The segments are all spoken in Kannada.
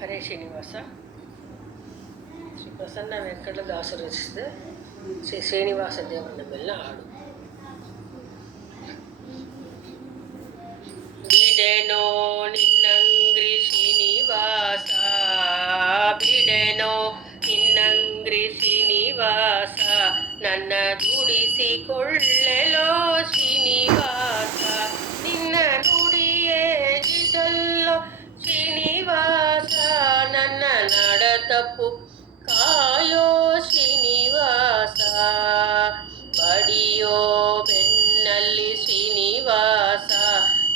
ಹರೇ ಶ್ರೀನಿವಾಸ. ಶ್ರೀ ಪ್ರಸನ್ನ ವೆಂಕಟದಾಸರು ರಚಿಸಿದ ಶ್ರೀ ಶ್ರೀನಿವಾಸ ದೇವರ ನಮ್ಮೆಲ್ಲ ಹಾಡು. ಬಿಡೆನೋ ನಿನ್ನಂಗ್ರಿ ಶ್ರೀನಿವಾಸ, ಬಿಡೆನೋ ನಿನ್ನಂಗ್ರಿ ಶ್ರೀನಿವಾಸ, ನನ್ನ ದುಡಿಸಿಕೊಳ್ಳಲೋ ಶ್ರೀನಿವಾಸ, ನಿನ್ನ ನುಡಿಯೇ ಗಿದಲ್ಲೋ ಶ್ರೀನಿವಾಸ, ನನ್ನ ನಡತಪ್ಪು ಕಾಯೋ ಶ್ರೀನಿವಾಸ, ಬಡಿಯೋ ಬೆನ್ನಲ್ಲಿ ಶ್ರೀನಿವಾಸ,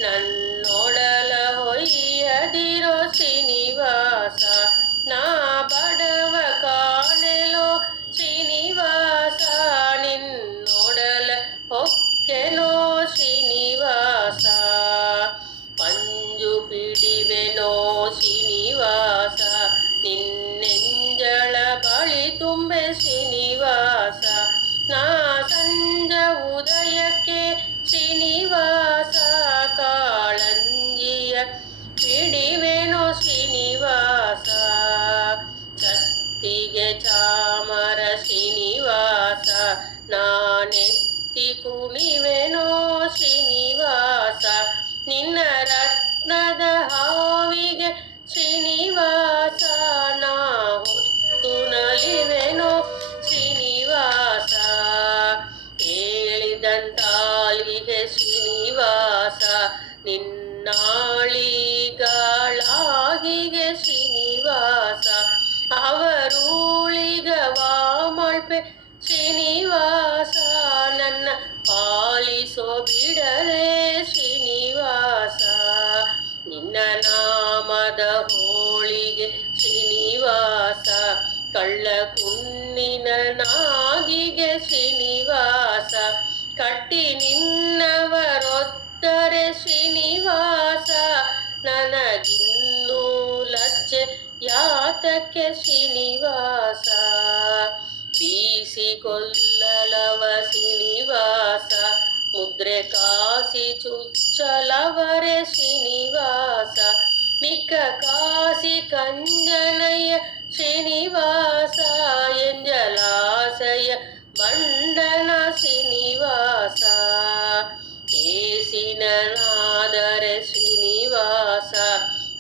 ನನ್ನೊಡಲ ಹೊಯ್ಯದಿರೋ ಶ್ರೀನಿವಾಸ, ನಾ ಬಡವ ಕಾಣೆಲೋ ಶ್ರೀನಿವಾಸ, ನಿನ್ನೊಡಲ ಹೊಕ್ಕೆನೋ ಶ್ರೀನಿವಾಸ, ಮಂಜು ಪಿಡಿವೆನೋ ಶ್ರೀನಿವಾಸ, ನಿನ್ನೆಂಜಳ ಬಳಿ ತುಂಬೆ ಶ್ರೀನಿವಾಸ, ನಾ ಸಂಜ ಉದಯಕ್ಕೆ ಶ್ರೀನಿವಾಸ, ಕಾಳಂಜಿಯ ಪಿಡಿವೆನೋ ಶ್ರೀನಿವಾಸ, ಛತ್ತಿಗೆ ಚಾಮರ ಶ್ರೀನಿವಾಸ, ನಾನೆತ್ತಿ ಕುಣಿವೆನೋ ಶ್ರೀನಿವಾಸ, ನಿನ್ನ ರತ್ನದ ಹಾವಿಗೆ ಶ್ರೀನಿವಾಸ, ನಾ ಹೊತ್ತು ನಲಿವೆನೋ ಶ್ರೀನಿವಾಸ, ಹೇಳಿದಂತಾಳ್ವಿಗೆ ಶ್ರೀನಿವಾಸ, ನಿನ್ನಾಳಿಗಳಾಗಿಗೆ ಶ್ರೀನಿವಾಸ, ಅವರೂಳಿಗವ ಮಳ್ಪೆ ಶ್ರೀನಿವಾಸ, ನನ್ನ ಪಾಲಿಸೋ ಬಿಡದೆ ಶ್ರೀನಿವಾಸ, ನಿನ್ನ ನಾಮದ ಹೋಳಿಗೆ ಶ್ರೀನಿವಾಸ, ಕಳ್ಳ ಕುನ್ನಿನ ನಾಗಿಗೆ ಶ್ರೀನಿವಾಸ, ಕಟ್ಟಿ ನಿನ್ನವರೊತ್ತರೆ ಶ್ರೀನಿವಾಸ, ನನಗಿನ್ನೂ ಲಜ್ಜೆ ಯಾತಕ್ಕೆ ಶ್ರೀನಿವಾಸ, ಬೀಸಿಕೊಲ್ಲಲವ ಶ್ರೀನಿವಾಸ, ಮುದ್ರೆ ಕಾಸಿ ಚುಚ್ಚಲವರೆ ಶ್ರೀನಿವಾಸ, ಮಿಕ್ಕ ಕಾಸಿ ಕಂಜನಯ್ಯ ಶ್ರೀನಿವಾಸ, ಎಂಜಲಾಸಯ ಬಂಡನ ಶ್ರೀನಿವಾಸ, ಕೇಸಿನಾದರೆ ಶ್ರೀನಿವಾಸ,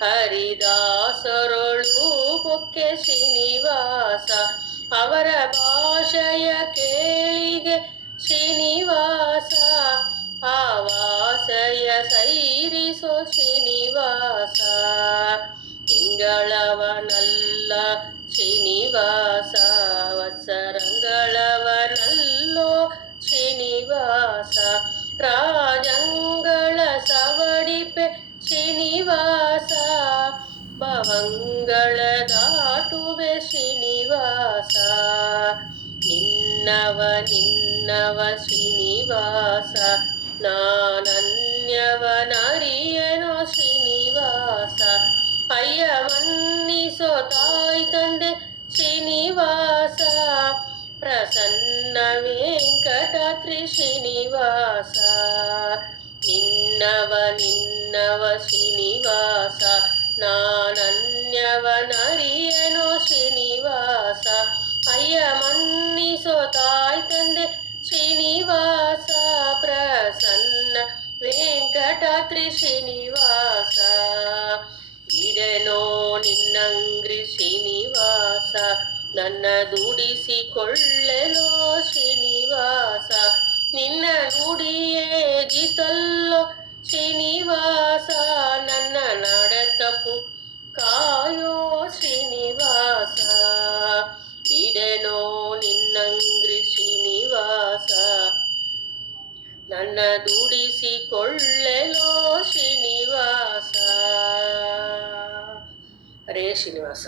ಹರಿದಾಸರೊಳು ಬೊಕ್ಕೆ ಶ್ರೀನಿವಾಸ, ಅವರ ಭಾಷೆಯ ಕೇಳಿಗೆ ಶ್ರೀನಿವಾಸ, ಆವಾಸಯ ಸೈರಿಸೋ ಶ್ರೀನಿವಾಸ, ತಿಂಗಳವನಲ್ಲ ಶ್ರೀನಿವಾಸ, ವತ್ಸರಂಗಳವನಲ್ಲೋ ಶ್ರೀನಿವಾಸ, ರಾಜಂಗಳ ಸವಡಿಪೆ ಶ್ರೀನಿವಾಸ, ಭವಂಗಳ ದಾಟುವೆ ಶ್ರೀನಿವಾಸ, ನಿನ್ನವ ಶ್ರೀನಿವಾಸ, ನಾನನ್ಯವನರಿಯನೋ ಶ್ರೀನಿವಾಸ, ಅಯ್ಯ ಮನ್ನಿಸೋ ತಾಯಿ ತಂದೆ ಶ್ರೀನಿವಾಸ, ಪ್ರಸನ್ನ ವೆಂಕಟಾದ್ರಿ ಶ್ರೀನಿವಾಸ, ನಿನ್ನವ ಶ್ರೀನಿವಾಸ, ನಾನನ್ಯವನರಿಯನೋ ಶ್ರೀನಿವಾಸ, ಅಯ್ಯ ಮನ್ನಿಸೋ ತಾಯಿ ತಂದೆ ಶ್ರೀನಿವಾಸ, ಪ್ರಸನ್ನ ವೆಂಕಟಾದ್ರಿ ಶ್ರೀನಿವಾಸ, ಬಿಡೆನೋ ನಿನ್ನಂಗ್ರಿ ಶ್ರೀನಿವಾಸ, ನನ್ನ ದುಡಿಸಿಕೊಳ್ಳಲೋ ಶ್ರೀನಿವಾಸ, ನಿನ್ನ ನುಡಿಯೇ ಗಿತಲ್ಲೋ ಶ್ರೀನಿವಾಸ, ನನ್ನ ನಡತಪ್ಪು ಕಾಯೋ ಶ್ರೀನಿವಾಸ, ಬಿಡೆನೋ ನಿನ್ನಂಗ್ರಿ ಶ್ರೀನಿವಾಸ, ನನ್ನ ದುಡಿಸಿಕೊಳ್ಳಲೋ ಶ್ರೀನಿವಾಸ. ಹರೇ ಶ್ರೀನಿವಾಸ.